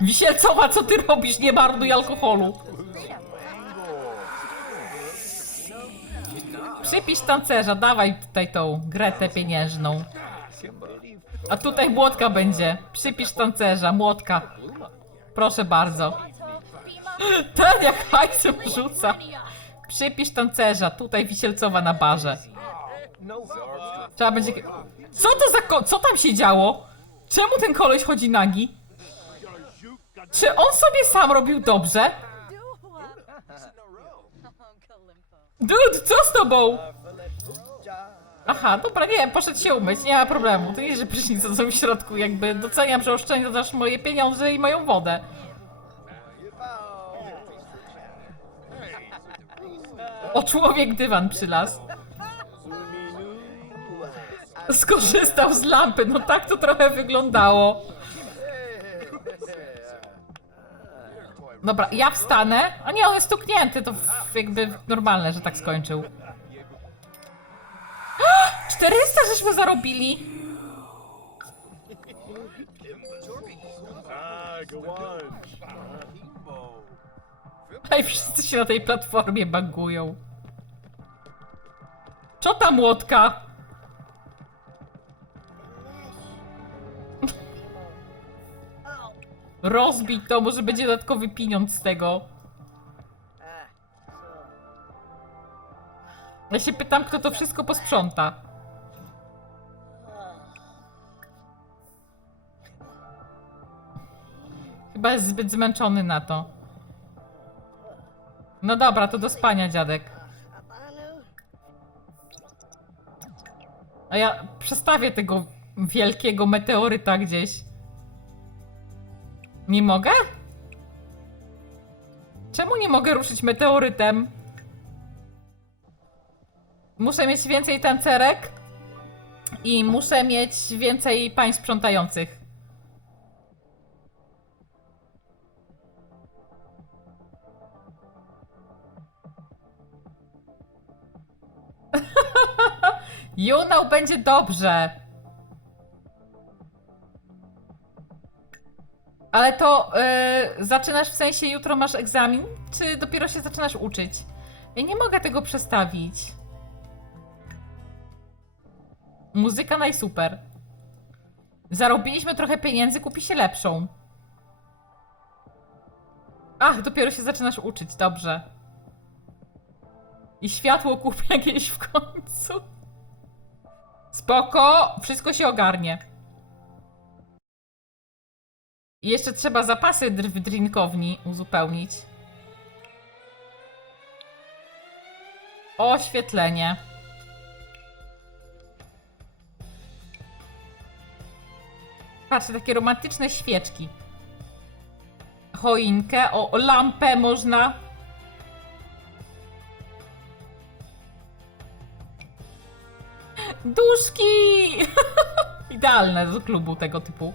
Wisielcowa, co ty robisz? Nie marnuj alkoholu. Przypisz tancerza, dawaj tutaj tą Gretę pieniężną. A tutaj młotka będzie. Przypisz tancerza, młotka. Proszę bardzo. Ten jak hajsem rzuca. Przypisz tancerza, tutaj wisielcowa na barze. Trzeba będzie... Co to za ko... Co tam się działo? Czemu ten koleś chodzi nagi? Czy on sobie sam robił dobrze? Dude, co z tobą? Aha, dobra, nie, poszedł się umyć, nie ma problemu. To nie, że prysznic są w środku, jakby doceniam, że oszczędzasz moje pieniądze i moją wodę. O, człowiek dywan przylas. Skorzystał z lampy, no tak to trochę wyglądało. Dobra, ja wstanę. A nie, on jest stuknięty, to jakby normalne, że tak skończył. 400 żeśmy zarobili! Ej, wszyscy się na tej platformie bagują. Co ta młotka? Rozbij to, może będzie dodatkowy pieniądz z tego. Ja się pytam, kto to wszystko posprząta. Chyba jest zbyt zmęczony na to. No dobra, to do spania, dziadek. A ja przestawię tego wielkiego meteoryta gdzieś. Nie mogę? Czemu nie mogę ruszyć meteorytem? Muszę mieć więcej tancerek i muszę mieć więcej pań sprzątających. Know, będzie dobrze. Ale to yy, zaczynasz w sensie jutro masz egzamin, czy dopiero się zaczynasz uczyć? Ja nie mogę tego przestawić. Muzyka najsuper. Zarobiliśmy trochę pieniędzy, kupi się lepszą. Ach, dopiero się zaczynasz uczyć, dobrze. I światło kup jakieś w końcu. Spoko, wszystko się ogarnie. I jeszcze trzeba zapasy w drinkowni uzupełnić. Oświetlenie. Patrzcie, takie romantyczne świeczki. Choinkę, o, o lampę można. Duszki! Idealne do klubu tego typu.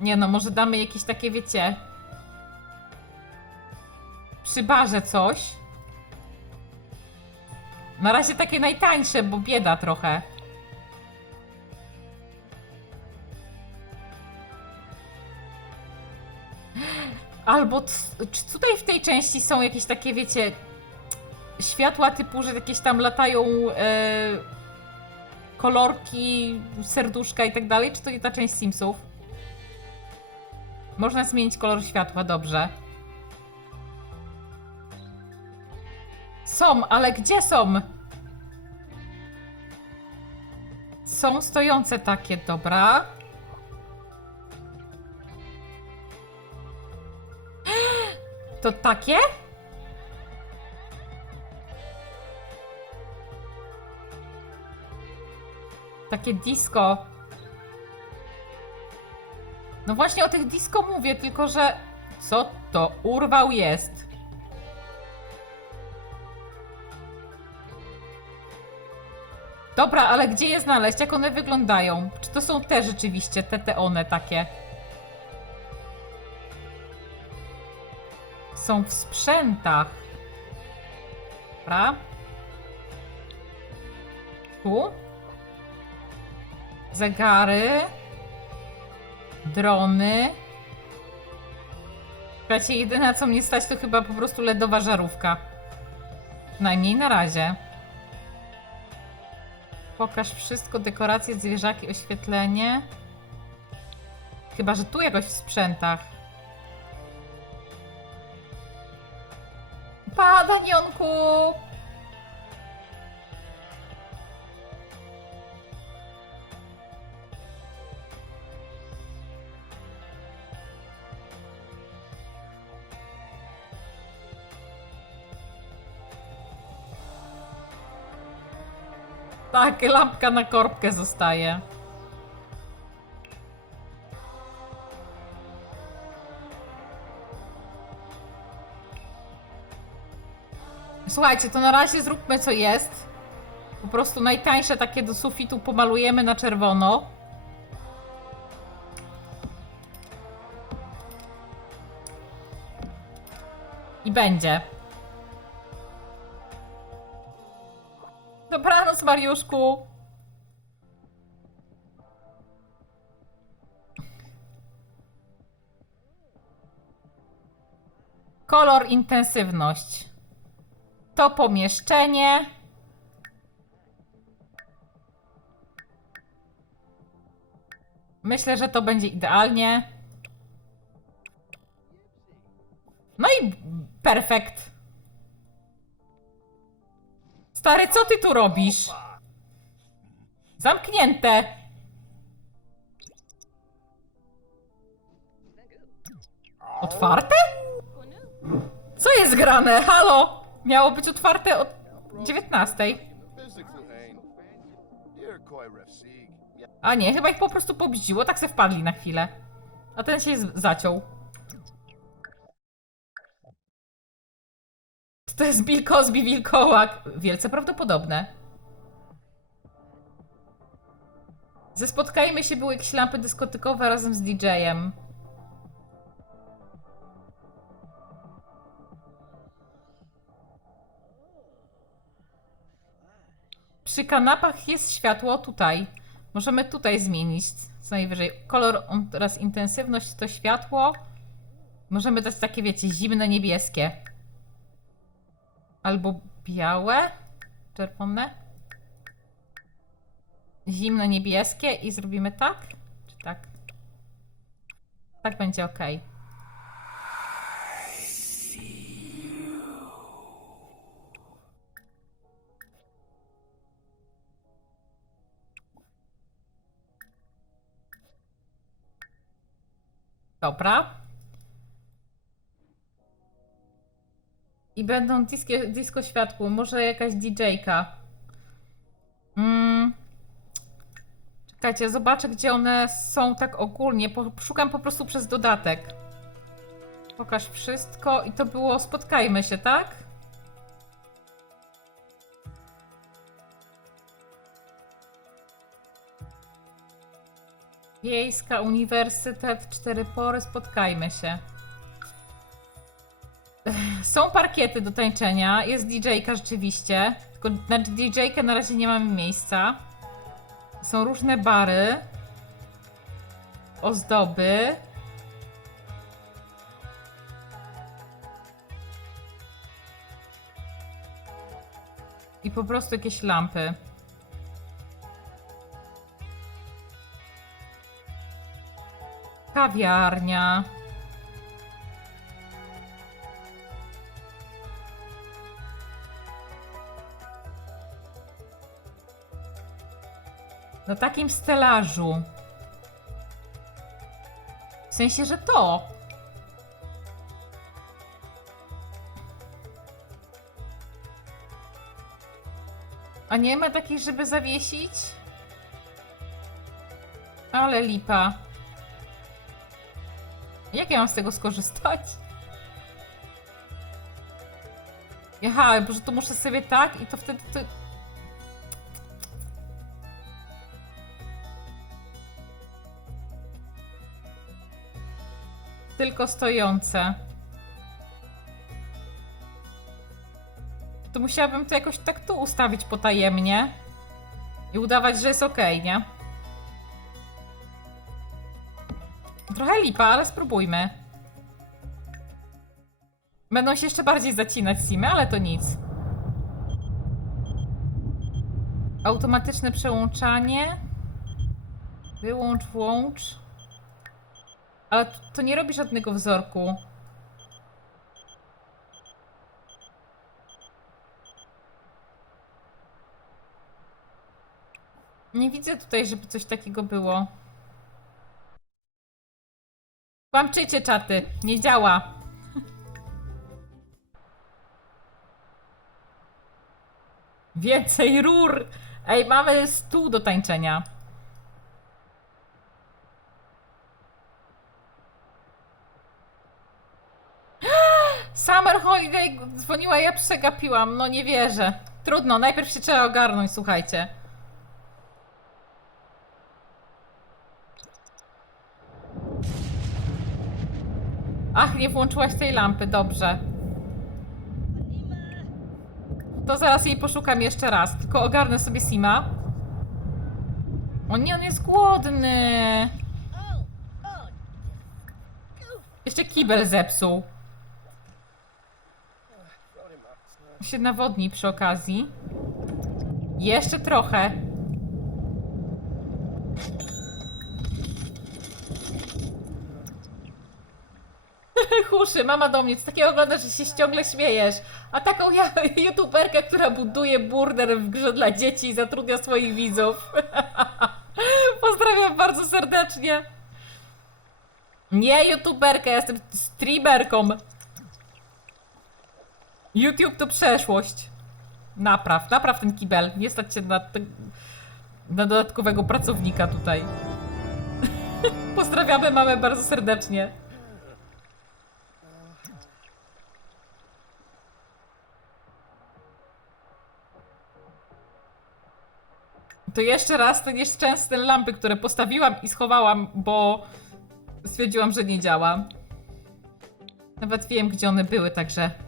Nie no, może damy jakieś takie, wiecie... Przy barze coś. Na razie takie najtańsze, bo bieda trochę. Albo czy tutaj w tej części są jakieś takie, wiecie, światła typu, że jakieś tam latają e, kolorki, serduszka i tak dalej? Czy to nie ta część Simsów? Można zmienić kolor światła, dobrze. Są, ale gdzie są? Są stojące takie, dobra. To takie? Takie disco. No właśnie o tych disco mówię, tylko że... Co to urwał jest? Dobra, ale gdzie je znaleźć? Jak one wyglądają? Czy to są te rzeczywiście, te, te one takie? Są w sprzętach. Dobra. Tu. Zegary. Drony. Słuchajcie, jedyne co mnie stać to chyba po prostu LEDowa żarówka. Najmniej na razie. Pokaż wszystko, dekoracje, zwierzaki, oświetlenie. Chyba, że tu jakoś w sprzętach. Pa, Danionku! Tak, lampka na korbkę zostaje. Słuchajcie, to na razie zróbmy co jest. Po prostu najtańsze takie do sufitu pomalujemy na czerwono. I będzie. Dobranoc, Mariuszku. Kolor, intensywność. To pomieszczenie. Myślę, że to będzie idealnie. No i perfekt. Stary, co ty tu robisz? Zamknięte. Otwarte? Co jest grane? Halo? Miało być otwarte od 19. A nie, chyba ich po prostu pobździło, tak se wpadli na chwilę. A ten się zaciął. To jest Bill Cosby Wilkołak. Wielce prawdopodobne. Ze spotkajmy się były jakieś lampy dyskotykowe razem z DJ-em. Przy kanapach jest światło tutaj. Możemy tutaj zmienić co najwyżej. Kolor oraz intensywność to światło. Możemy dać takie, wiecie, zimne niebieskie. Albo białe, czerwone. Zimne niebieskie i zrobimy tak? Czy tak? Tak będzie ok. Dobra. I będą disco, disco światło, może jakaś DJ-ka. Mm. Czekajcie, zobaczę gdzie one są tak ogólnie. Szukam po prostu przez dodatek. Pokaż wszystko i to było spotkajmy się, tak? Wiejska, uniwersytet, cztery pory, spotkajmy się. Są parkiety do tańczenia, jest DJ-ka rzeczywiście. Tylko na DJ-kę na razie nie mamy miejsca. Są różne bary. Ozdoby. I po prostu jakieś lampy. Kawiarnia. Na takim stelażu. W sensie, że to. A nie ma takich, żeby zawiesić? Ale lipa. Jak ja mam z tego skorzystać? Aha, bo że to muszę sobie tak i to wtedy to... Tylko stojące. To musiałabym to jakoś tak tu ustawić potajemnie. I udawać, że jest ok, nie? Trochę lipa, ale spróbujmy. Będą się jeszcze bardziej zacinać simy, ale to nic. Automatyczne przełączanie. Wyłącz, włącz. Ale to, nie robi żadnego wzorku. Nie widzę tutaj, żeby coś takiego było. Kłamczycie czaty, nie działa. Więcej rur! Ej, mamy stół do tańczenia. Holiday dzwoniła, ja przegapiłam. No nie wierzę. Trudno, najpierw się trzeba ogarnąć, słuchajcie. Ach, nie włączyłaś tej lampy, dobrze. To zaraz jej poszukam jeszcze raz, tylko ogarnę sobie Sima. O nie, on jest głodny. Jeszcze kibel zepsuł. Się nawodni przy okazji. Jeszcze trochę. Huszy, mama do mnie, co takiego oglądasz, że się ciągle śmiejesz. A taką ja, youtuberkę, która buduje burder w grze dla dzieci i zatrudnia swoich widzów. Pozdrawiam bardzo serdecznie. Nie youtuberkę, ja jestem streamerką. YouTube to przeszłość. Napraw, napraw ten kibel. Nie stać się na, na dodatkowego pracownika tutaj. Pozdrawiamy mamę bardzo serdecznie. To jeszcze raz te nieszczęsne lampy, które postawiłam i schowałam, bo stwierdziłam, że nie działa. Nawet wiem, gdzie one były, także.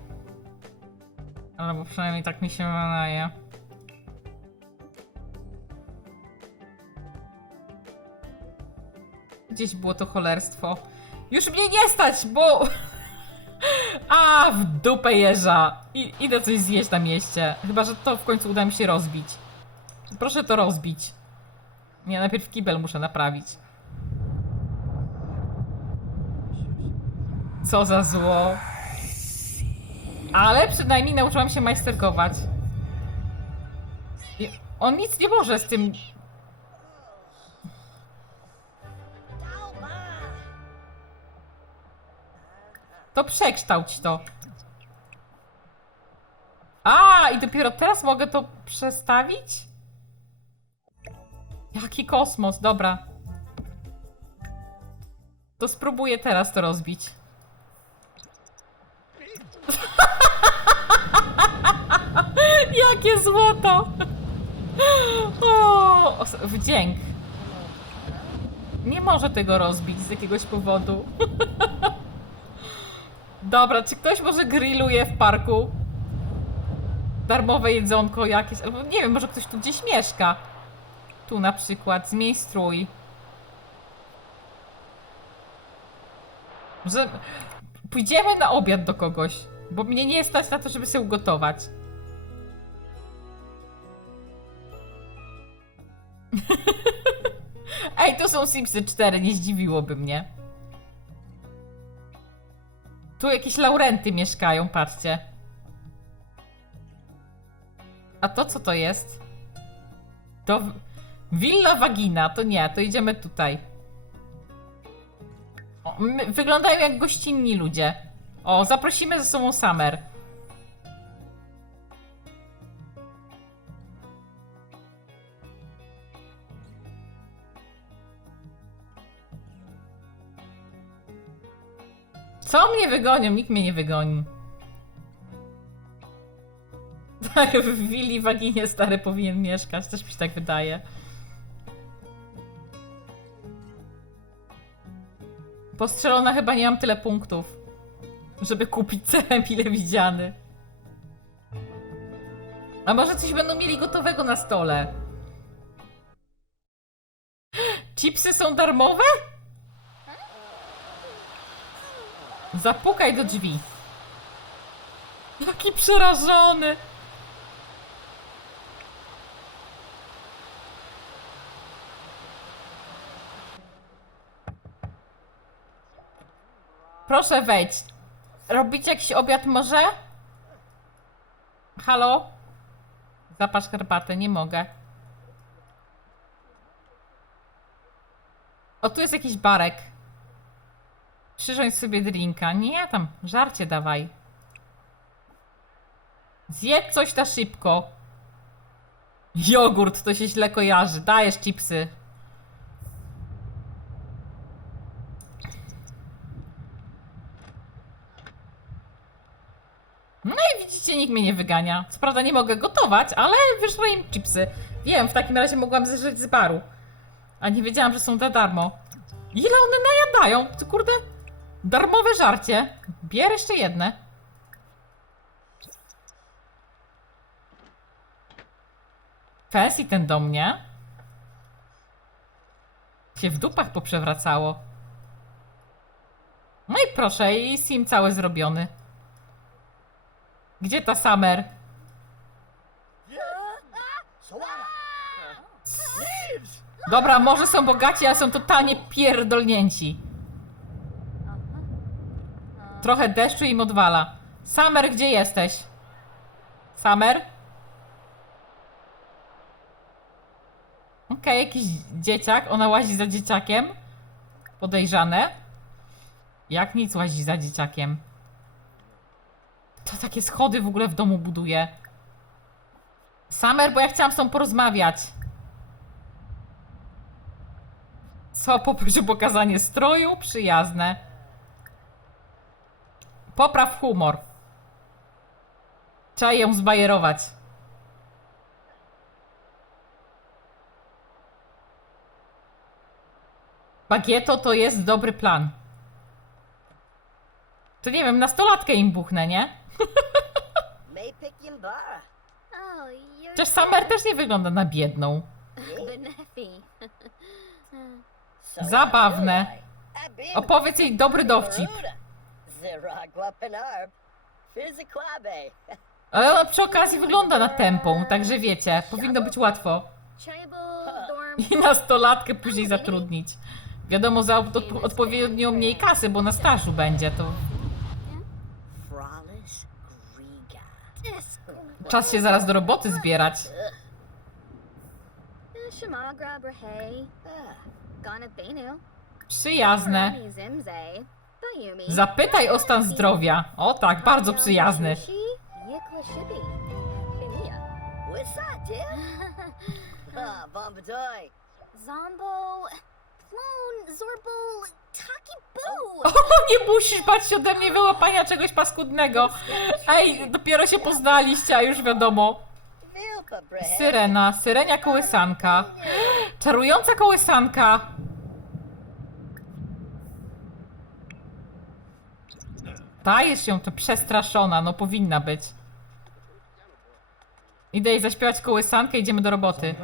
Albo przynajmniej tak mi się wydaje. Gdzieś było to cholerstwo. Już mnie nie stać, bo. A, w dupę jeża. I, idę coś zjeść na mieście. Chyba, że to w końcu uda mi się rozbić. Proszę to rozbić. Nie, najpierw kibel muszę naprawić. Co za zło. Ale przynajmniej nauczyłam się majsterkować. I on nic nie może z tym. To przekształć to. A, i dopiero teraz mogę to przestawić? Jaki kosmos, dobra. To spróbuję teraz to rozbić. Jakie złoto! O, wdzięk. Nie może tego rozbić z jakiegoś powodu. Dobra, czy ktoś może grilluje w parku? Darmowe jedzonko jakieś. albo Nie wiem, może ktoś tu gdzieś mieszka. Tu na przykład, zmień strój. Że pójdziemy na obiad do kogoś, bo mnie nie stać na to, żeby się ugotować. Ej, to są Simsy 4, nie zdziwiłoby mnie. Tu jakieś laurenty mieszkają, patrzcie. A to co to jest? To w- Villa Vagina, to nie, to idziemy tutaj. O, wyglądają jak gościnni ludzie. O, zaprosimy ze sobą Summer. Co mnie wygonią? Nikt mnie nie wygoni. Tak, w willi waginie stary powinien mieszkać, też mi się tak wydaje. Postrzelona chyba nie mam tyle punktów, żeby kupić celem mile widziany. A może coś będą mieli gotowego na stole? Chipsy są darmowe? Zapukaj do drzwi. Jaki przerażony. Proszę wejdź. Robicie jakiś obiad może? Halo? Zapasz herbatę, nie mogę. O, tu jest jakiś barek. Przyrządź sobie drinka. Nie, tam żarcie dawaj. Zjedz coś na szybko. Jogurt to się źle kojarzy. Dajesz chipsy. No i widzicie, nikt mnie nie wygania. Co prawda nie mogę gotować, ale wyszły im chipsy. Wiem, w takim razie mogłam zeżreć z baru. A nie wiedziałam, że są za darmo. Ile one najadają? To kurde, darmowe żarcie. Bierę jeszcze jedne. Fancy ten do mnie. Się w dupach poprzewracało. No i proszę, i sim cały zrobiony. Gdzie ta Summer? Dobra, może są bogaci, ale są totalnie pierdolnięci. Trochę deszczu im odwala. Summer, gdzie jesteś? Summer? Okej, jakiś dzieciak. Ona łazi za dzieciakiem. Podejrzane. Jak nic łazi za dzieciakiem. To takie schody w ogóle w domu buduje. Summer, bo ja chciałam z tą porozmawiać. Co? Poproś o pokazanie stroju? Przyjazne. Popraw humor. Trzeba ją zbajerować. Bagieto to jest dobry plan. To nie wiem, nastolatkę im buchnę, nie? Oh, Chociaż Summer też nie wygląda na biedną. Zabawne. Opowiedz jej dobry dowcip. Ona przy okazji wygląda na tępą, także wiecie, powinno być łatwo. I nastolatkę później zatrudnić. Wiadomo, za od, odpowiednio mniej kasy, bo na stażu będzie, to czas się zaraz do roboty zbierać. Ah. Przyjazne. Zapytaj o stan zdrowia. O tak, bardzo przyjazny. O, nie musisz bać się ode mnie wyłapania czegoś paskudnego. Ej, dopiero się poznaliście, a już wiadomo. Syrena, syrenia kołysanka. Czarująca kołysanka. Dajesz ją, to przestraszona, no powinna być. Idę jej zaśpiewać kołysankę, idziemy do roboty.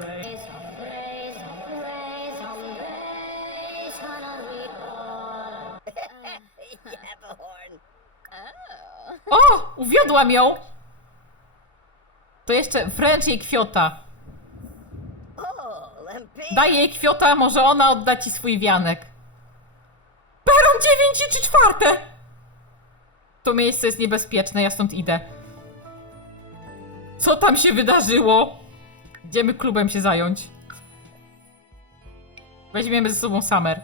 O! Uwiodłam ją! To jeszcze wręcz jej kwiota. Daj jej kwiota, może ona odda ci swój wianek. Peron 9 i 3 czwarte! To miejsce jest niebezpieczne, ja stąd idę. Co tam się wydarzyło? Idziemy klubem się zająć. Weźmiemy ze sobą Summer.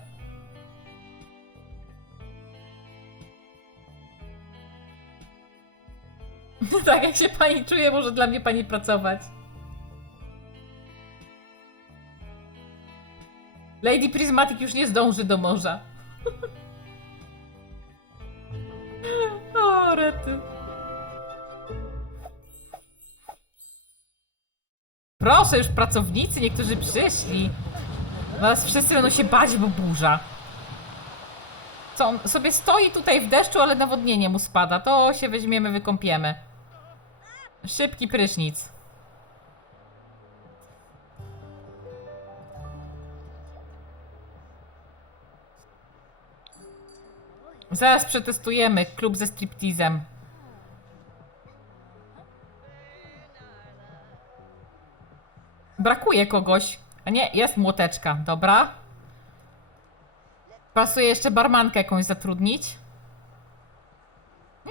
tak jak się pani czuje, może dla mnie pani pracować. Lady Prismatic już nie zdąży do morza. Proszę, już pracownicy, niektórzy przyszli. Teraz wszyscy będą się bać, bo burza. Co, on sobie stoi tutaj w deszczu, ale nawodnienie mu spada. To się weźmiemy, wykąpiemy. Szybki prysznic. Zaraz przetestujemy klub ze striptizem. Brakuje kogoś. A nie, jest młoteczka, dobra. Pasuje jeszcze barmankę jakąś zatrudnić.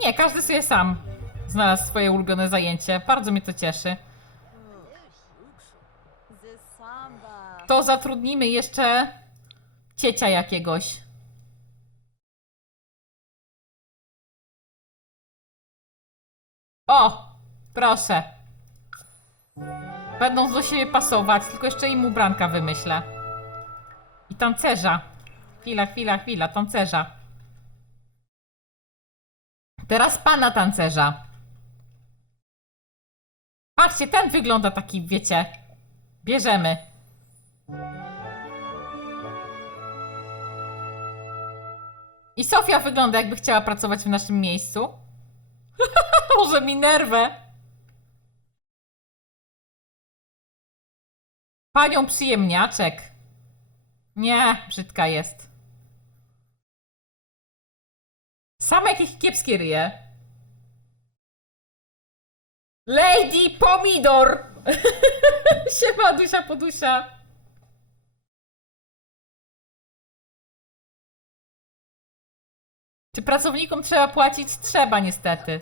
Nie, każdy sobie sam znalazł swoje ulubione zajęcie. Bardzo mnie to cieszy. To zatrudnimy jeszcze ciecia jakiegoś. O! Proszę. Będą do siebie pasować, tylko jeszcze im ubranka wymyślę. I tancerza. Chwila, chwila, chwila, tancerza. Teraz pana tancerza. Patrzcie, ten wygląda taki, wiecie. Bierzemy. I Sofia wygląda, jakby chciała pracować w naszym miejscu. Może mi nerwę. Panią przyjemniaczek. Nie, brzydka jest. Same jakieś kiepskie ryje. Lady Pomidor! Siema, Dusia Podusia. Czy pracownikom trzeba płacić? Trzeba, niestety.